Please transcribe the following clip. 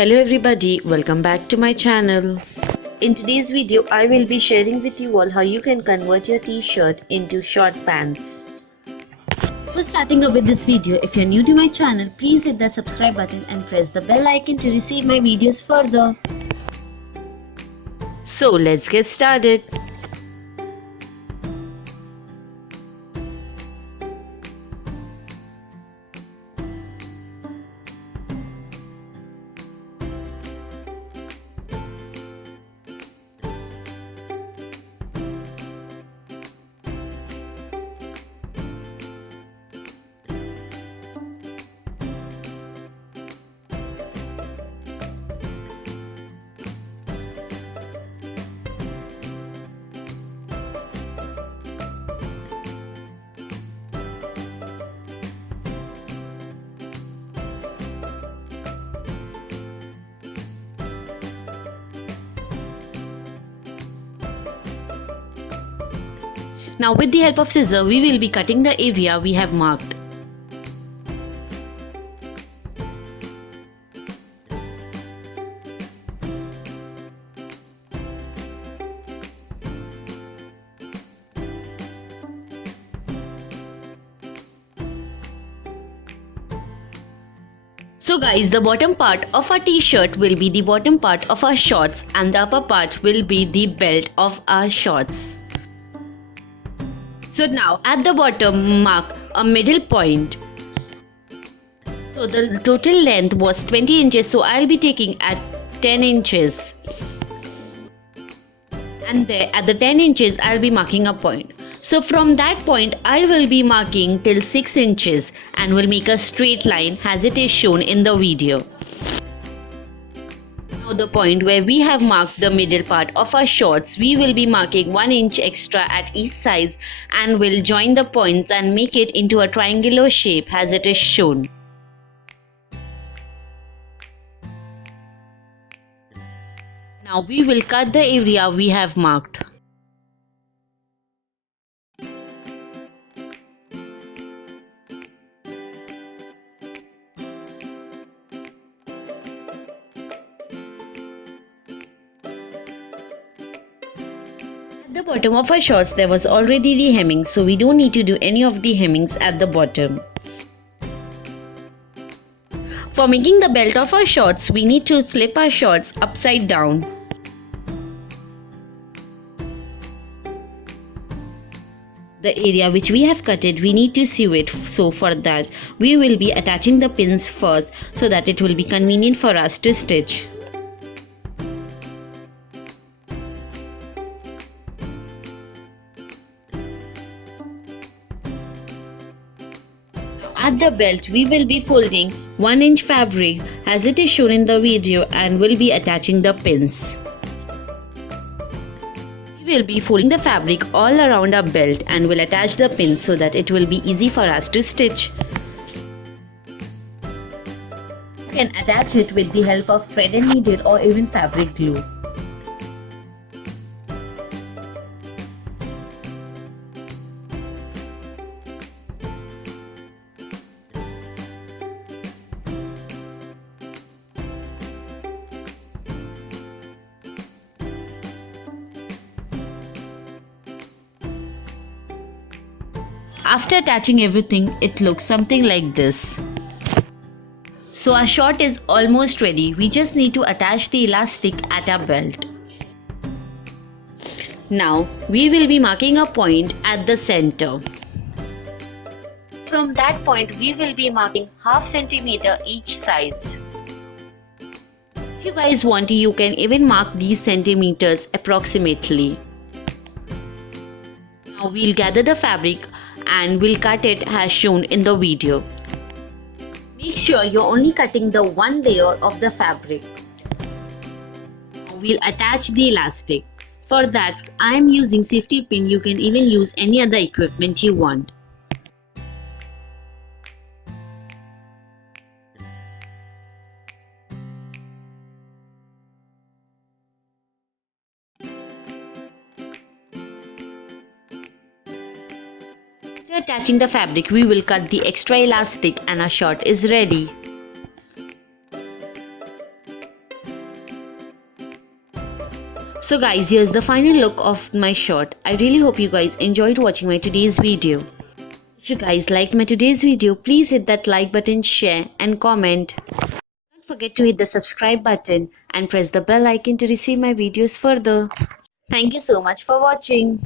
Hello everybody, welcome back to my channel. In today's video, I will be sharing with you all how you can convert your t-shirt into short pants. Before starting up with this video, if you're new to my channel, please hit the subscribe button and press the bell icon to receive my videos further. So let's get started. Now with the help of scissor, we will be cutting the area we have marked. So guys, the bottom part of our t-shirt will be the bottom part of our shorts and the upper part will be the belt of our shorts. So now at the bottom mark a middle point. So the total length was 20 inches, so I'll be taking at 10 inches. And there at the 10 inches I'll be marking a point. So from that point I will be marking till 6 inches and will make a straight line as it is shown in the video. Now the point where we have marked the middle part of our shorts, we will be marking 1 inch extra at each side and will join the points and make it into a triangular shape as it is shown. Now we will cut the area we have marked. At the bottom of our shorts there was already the hemming, so we don't need to do any of the hemmings at the bottom. For making the belt of our shorts, we need to flip our shorts upside down. The area which we have cutted, we need to sew it, so for that we will be attaching the pins first so that it will be convenient for us to stitch. At the belt, we will be folding 1 inch fabric as it is shown in the video and will be attaching the pins. We will be folding the fabric all around our belt and will attach the pins so that it will be easy for us to stitch. You can attach it with the help of thread and needle or even fabric glue. After attaching everything, it looks something like this. So our short is almost ready. We just need to attach the elastic at our belt. Now we will be marking a point at the center. From that point we will be marking half centimeter each side. If you guys want to, you can even mark these centimeters approximately. Now we'll gather the fabric and we'll cut it as shown in the video. Make sure you're only cutting the one layer of the fabric. We'll attach the elastic. For that, I am using safety pin. You can even use any other equipment you want. After attaching the fabric, we will cut the extra elastic and our short is ready. So guys, here's the final look of my shirt. I really hope you guys enjoyed watching my today's video. If you guys liked my today's video, please hit that like button, share and comment. Don't forget to hit the subscribe button and press the bell icon to receive my videos further. Thank you so much for watching.